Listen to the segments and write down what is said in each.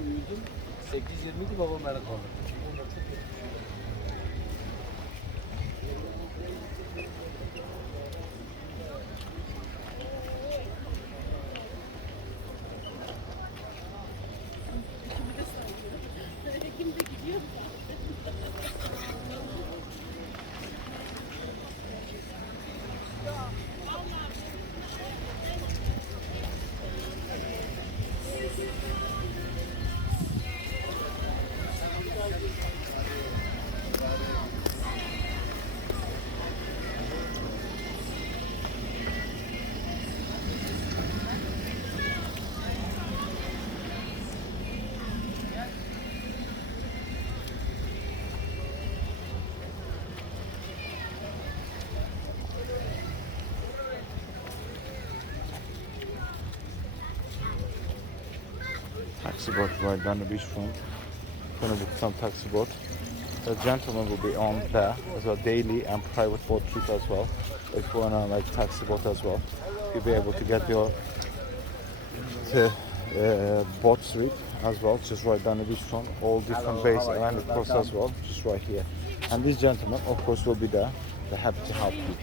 Uyudum. 8:20'di babam beni kaldırdı. Taxi boat right down the beachfront. Gonna book some taxi boat. The gentleman will be on there as well, daily and private boat trip as well. If you wanna like taxi boat as well, you'll be able to get your boat trip as well, just right down the beachfront. All different bays around the coast as well, just right here. And this gentleman, of course, will be there. They're happy to help you.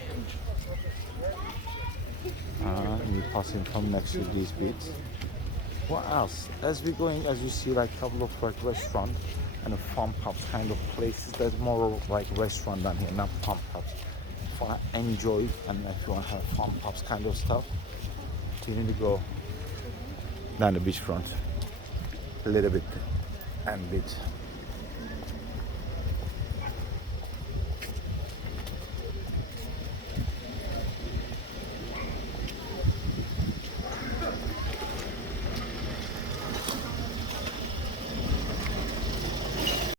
You passing from next to these beats. What else? As we're going, as you see, like a couple of like restaurant and a farm pubs kind of places. There's more like restaurant down here, not farm pubs. If you want to enjoy and if you want to have farm pubs kind of stuff, you need to go down the beachfront a little bit and bit